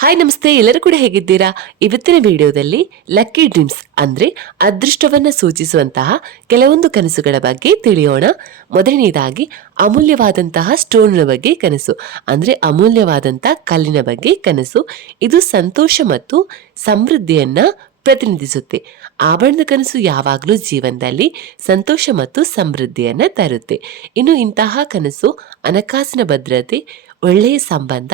Hi ನಮಸ್ತೆ, ಎಲ್ಲರೂ ಕೂಡ ಹೇಗಿದ್ದೀರಾ? ಇವತ್ತಿನ ವಿಡಿಯೋದಲ್ಲಿ ಲಕ್ಕಿ ಡ್ರೀಮ್ಸ್ ಅಂದ್ರೆ ಅದೃಷ್ಟವನ್ನ ಸೂಚಿಸುವಂತಹ ಕೆಲವೊಂದು ಕನಸುಗಳ ಬಗ್ಗೆ ತಿಳಿಯೋಣ. ಮೊದಲನೇದಾಗಿ ಅಮೂಲ್ಯವಾದಂತಹ ಸ್ಟೋನ್ನ ಬಗ್ಗೆ ಕನಸು, ಅಂದ್ರೆ ಅಮೂಲ್ಯವಾದಂತಹ ಕಲ್ಲಿನ ಬಗ್ಗೆ ಕನಸು. ಇದು ಸಂತೋಷ ಮತ್ತು ಸಮೃದ್ಧಿಯನ್ನ ಪ್ರತಿನಿಧಿಸುತ್ತೆ. ಆಭರಣದ ಕನಸು ಯಾವಾಗಲೂ ಜೀವನದಲ್ಲಿ ಸಂತೋಷ ಮತ್ತು ಸಮೃದ್ಧಿಯನ್ನ ತರುತ್ತೆ. ಇನ್ನು ಇಂತಹ ಕನಸು ಹಣಕಾಸಿನ ಭದ್ರತೆ, ಒಳ್ಳೆಯ ಸಂಬಂಧ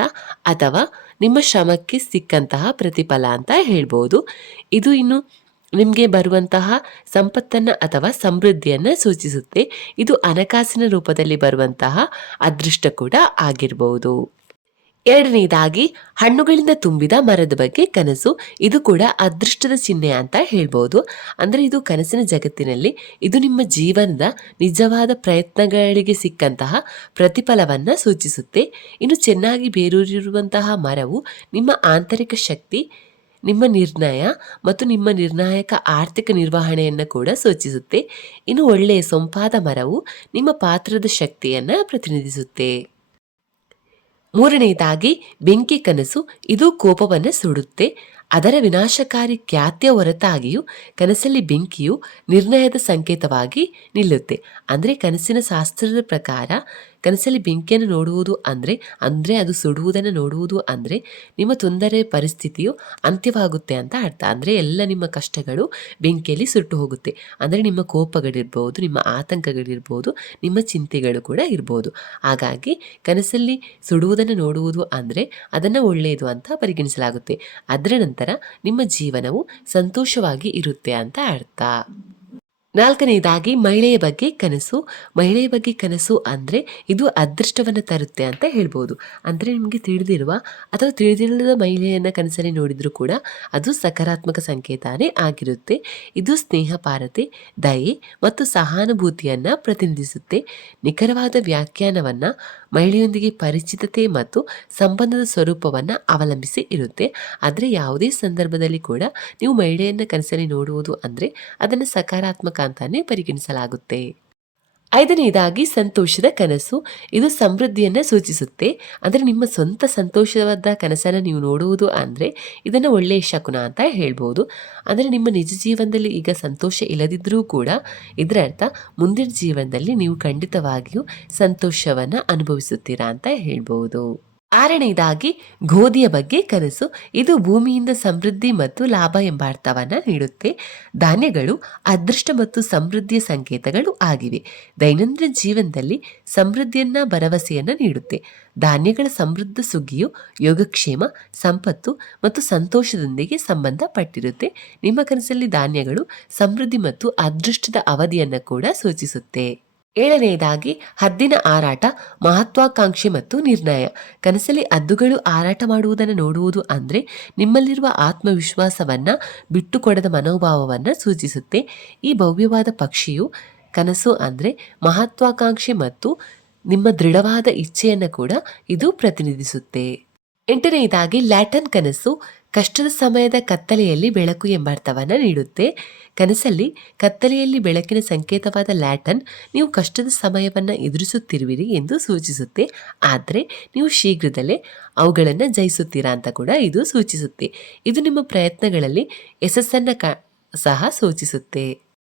ಅಥವಾ ನಿಮ್ಮ ಶ್ರಮಕ್ಕೆ ಸಿಕ್ಕಂತಹ ಪ್ರತಿಫಲ ಅಂತ ಹೇಳ್ಬೋದು. ಇದು ಇನ್ನು ನಿಮಗೆ ಬರುವಂತಹ ಸಂಪತ್ತನ್ನು ಅಥವಾ ಸಮೃದ್ಧಿಯನ್ನು ಸೂಚಿಸುತ್ತೆ. ಇದು ಹಣಕಾಸಿನ ರೂಪದಲ್ಲಿ ಬರುವಂತಹ ಅದೃಷ್ಟ ಕೂಡ ಆಗಿರಬಹುದು. ಎರಡನೇದಾಗಿ ಹಣ್ಣುಗಳಿಂದ ತುಂಬಿದ ಮರದ ಬಗ್ಗೆ ಕನಸು. ಇದು ಕೂಡ ಅದೃಷ್ಟದ ಚಿಹ್ನೆ ಅಂತ ಹೇಳ್ಬೋದು. ಅಂದರೆ ಇದು ಕನಸಿನ ಜಗತ್ತಿನಲ್ಲಿ ಇದು ನಿಮ್ಮ ಜೀವನದ ನಿಜವಾದ ಪ್ರಯತ್ನಗಳಿಗೆ ಸಿಕ್ಕಂತಹ ಪ್ರತಿಫಲವನ್ನು ಸೂಚಿಸುತ್ತೆ. ಇನ್ನು ಚೆನ್ನಾಗಿ ಬೇರೂರಿರುವಂತಹ ಮರವು ನಿಮ್ಮ ಆಂತರಿಕ ಶಕ್ತಿ, ನಿಮ್ಮ ನಿರ್ಣಯ ಮತ್ತು ನಿಮ್ಮ ನಿರ್ಣಾಯಕ ಆರ್ಥಿಕ ನಿರ್ವಹಣೆಯನ್ನು ಕೂಡ ಸೂಚಿಸುತ್ತೆ. ಇನ್ನು ಒಳ್ಳೆಯ ಸೊಂಪಾದ ಮರವು ನಿಮ್ಮ ಪಾತ್ರದ ಶಕ್ತಿಯನ್ನು ಪ್ರತಿನಿಧಿಸುತ್ತೆ. ಮೂರನೆಯದಾಗಿ ಬೆಂಕಿ ಕನಸು. ಇದು ಕೋಪವನ್ನು ಸುಡುತ್ತೆ. ಅದರ ವಿನಾಶಕಾರಿ ಖ್ಯಾತಿಯ ಹೊರತಾಗಿಯೂ ಕನಸಲ್ಲಿ ಬೆಂಕಿಯು ನಿರ್ಣಯದ ಸಂಕೇತವಾಗಿ ನಿಲ್ಲುತ್ತೆ. ಅಂದರೆ ಕನಸಿನ ಶಾಸ್ತ್ರದ ಪ್ರಕಾರ ಕನಸಲ್ಲಿ ಬೆಂಕಿಯನ್ನು ನೋಡುವುದು ಅಂದರೆ ಅದು ಸುಡುವುದನ್ನು ನೋಡುವುದು ಅಂದರೆ ನಿಮ್ಮ ತೊಂದರೆ ಪರಿಸ್ಥಿತಿಯು ಅಂತ್ಯವಾಗುತ್ತೆ ಅಂತ ಅರ್ಥ. ಅಂದರೆ ಎಲ್ಲ ನಿಮ್ಮ ಕಷ್ಟಗಳು ಬೆಂಕಿಯಲ್ಲಿ ಸುಟ್ಟು ಹೋಗುತ್ತೆ. ಅಂದರೆ ನಿಮ್ಮ ಕೋಪಗಳಿರ್ಬೋದು, ನಿಮ್ಮ ಆತಂಕಗಳಿರ್ಬೋದು, ನಿಮ್ಮ ಚಿಂತೆಗಳು ಕೂಡ ಇರ್ಬೋದು. ಹಾಗಾಗಿ ಕನಸಲ್ಲಿ ಸುಡುವುದನ್ನು ನೋಡುವುದು ಅಂದರೆ ಅದನ್ನು ಒಳ್ಳೆಯದು ಅಂತ ಪರಿಗಣಿಸಲಾಗುತ್ತೆ. ಅದರ ನಂತರ ನಿಮ್ಮ ಜೀವನವು ಸಂತೋಷವಾಗಿ ಇರುತ್ತೆ ಅಂತ ಅರ್ಥ. ನಾಲ್ಕನೆಯದಾಗಿ ಮಹಿಳೆಯ ಬಗ್ಗೆ ಕನಸು. ಮಹಿಳೆಯ ಬಗ್ಗೆ ಕನಸು ಅಂದರೆ ಇದು ಅದೃಷ್ಟವನ್ನು ತರುತ್ತೆ ಅಂತ ಹೇಳ್ಬೋದು. ಅಂದರೆ ನಿಮಗೆ ತಿಳಿದಿರುವ ಅಥವಾ ತಿಳಿದಿಲ್ಲದ ಮಹಿಳೆಯನ್ನು ಕನಸಲ್ಲಿ ನೋಡಿದರೂ ಕೂಡ ಅದು ಸಕಾರಾತ್ಮಕ ಸಂಕೇತನೇ ಆಗಿರುತ್ತೆ. ಇದು ಸ್ನೇಹಪಾರತೆ, ದಯೆ ಮತ್ತು ಸಹಾನುಭೂತಿಯನ್ನು ಪ್ರತಿನಿಧಿಸುತ್ತೆ. ನಿಖರವಾದ ವ್ಯಾಖ್ಯಾನವನ್ನು ಮಹಿಳೆಯೊಂದಿಗೆ ಪರಿಚಿತತೆ ಮತ್ತು ಸಂಬಂಧದ ಸ್ವರೂಪವನ್ನು ಅವಲಂಬಿಸಿ ಇರುತ್ತೆ. ಆದರೆ ಯಾವುದೇ ಸಂದರ್ಭದಲ್ಲಿ ಕೂಡ ನೀವು ಮಹಿಳೆಯನ್ನು ಕನಸಲ್ಲಿ ನೋಡುವುದು ಅಂದರೆ ಅದನ್ನು ಸಕಾರಾತ್ಮಕ ಅಂತಾನೆ ಪರಿಗಣಿಸಲಾಗುತ್ತೆ. ಐದನೆಯದಾಗಿ ಸಂತೋಷದ ಕನಸು. ಇದು ಸಮೃದ್ಧಿಯನ್ನು ಸೂಚಿಸುತ್ತೆ. ಅಂದರೆ ನಿಮ್ಮ ಸ್ವಂತ ಸಂತೋಷವಾದ ಕನಸನ್ನು ನೀವು ನೋಡುವುದು ಅಂದರೆ ಇದನ್ನು ಒಳ್ಳೆಯ ಶಕುನ ಅಂತ ಹೇಳ್ಬೋದು. ಅಂದರೆ ನಿಮ್ಮ ನಿಜ ಜೀವನದಲ್ಲಿ ಈಗ ಸಂತೋಷ ಇಲ್ಲದಿದ್ದರೂ ಕೂಡ ಇದರ ಅರ್ಥ ಮುಂದಿನ ಜೀವನದಲ್ಲಿ ನೀವು ಖಂಡಿತವಾಗಿಯೂ ಸಂತೋಷವನ್ನು ಅನುಭವಿಸುತ್ತೀರಾ ಅಂತ ಹೇಳ್ಬೋದು. ಆರನೆಯದಾಗಿ ಗೋಧಿಯ ಬಗ್ಗೆ ಕನಸು. ಇದು ಭೂಮಿಯಿಂದ ಸಮೃದ್ಧಿ ಮತ್ತು ಲಾಭ ಎಂಬ ಅರ್ಥವನ್ನು ನೀಡುತ್ತೆ. ಧಾನ್ಯಗಳು ಅದೃಷ್ಟ ಮತ್ತು ಸಮೃದ್ಧಿಯ ಸಂಕೇತಗಳು ಆಗಿವೆ. ದೈನಂದಿನ ಜೀವನದಲ್ಲಿ ಸಮೃದ್ಧಿಯನ್ನ ಭರವಸೆಯನ್ನು ನೀಡುತ್ತೆ. ಧಾನ್ಯಗಳ ಸಮೃದ್ಧ ಸುಗ್ಗಿಯು ಯೋಗಕ್ಷೇಮ, ಸಂಪತ್ತು ಮತ್ತು ಸಂತೋಷದೊಂದಿಗೆ ಸಂಬಂಧಪಟ್ಟಿರುತ್ತೆ. ನಿಮ್ಮ ಕನಸಲ್ಲಿ ಧಾನ್ಯಗಳು ಸಮೃದ್ಧಿ ಮತ್ತು ಅದೃಷ್ಟದ ಅವಧಿಯನ್ನು ಕೂಡ ಸೂಚಿಸುತ್ತೆ. ಏಳನೆಯದಾಗಿ ಹದ್ದಿನ ಹಾರಾಟ, ಮಹತ್ವಾಕಾಂಕ್ಷೆ ಮತ್ತು ನಿರ್ಣಯ. ಕನಸಲ್ಲಿ ಹದ್ದುಗಳು ಹಾರಾಟ ಮಾಡುವುದನ್ನು ನೋಡುವುದು ಅಂದರೆ ನಿಮ್ಮಲ್ಲಿರುವ ಆತ್ಮವಿಶ್ವಾಸವನ್ನು ಬಿಟ್ಟುಕೊಡದ ಮನೋಭಾವವನ್ನು ಸೂಚಿಸುತ್ತೆ. ಈ ಭವ್ಯವಾದ ಪಕ್ಷಿಯು ಕನಸು ಅಂದರೆ ಮಹತ್ವಾಕಾಂಕ್ಷೆ ಮತ್ತು ನಿಮ್ಮ ದೃಢವಾದ ಇಚ್ಛೆಯನ್ನು ಕೂಡ ಇದು ಪ್ರತಿನಿಧಿಸುತ್ತೆ. ಎಂಟನೆಯದಾಗಿ ಲ್ಯಾಟನ್ ಕನಸು. ಕಷ್ಟದ ಸಮಯದ ಕತ್ತಲೆಯಲ್ಲಿ ಬೆಳಕು ಎಂಬ ಅರ್ಥವನ್ನು ನೀಡುತ್ತೆ. ಕನಸಲ್ಲಿ ಕತ್ತಲೆಯಲ್ಲಿ ಬೆಳಕಿನ ಸಂಕೇತವಾದ ಲ್ಯಾಟನ್ ನೀವು ಕಷ್ಟದ ಸಮಯವನ್ನು ಎದುರಿಸುತ್ತಿರುವಿರಿ ಎಂದು ಸೂಚಿಸುತ್ತೆ. ಆದರೆ ನೀವು ಶೀಘ್ರದಲ್ಲೇ ಅವುಗಳನ್ನು ಜಯಿಸುತ್ತೀರಾ ಅಂತ ಕೂಡ ಇದು ಸೂಚಿಸುತ್ತೆ. ಇದು ನಿಮ್ಮ ಪ್ರಯತ್ನಗಳಲ್ಲಿ ಯಶಸ್ಸನ್ನು ಸಹ ಸೂಚಿಸುತ್ತೆ.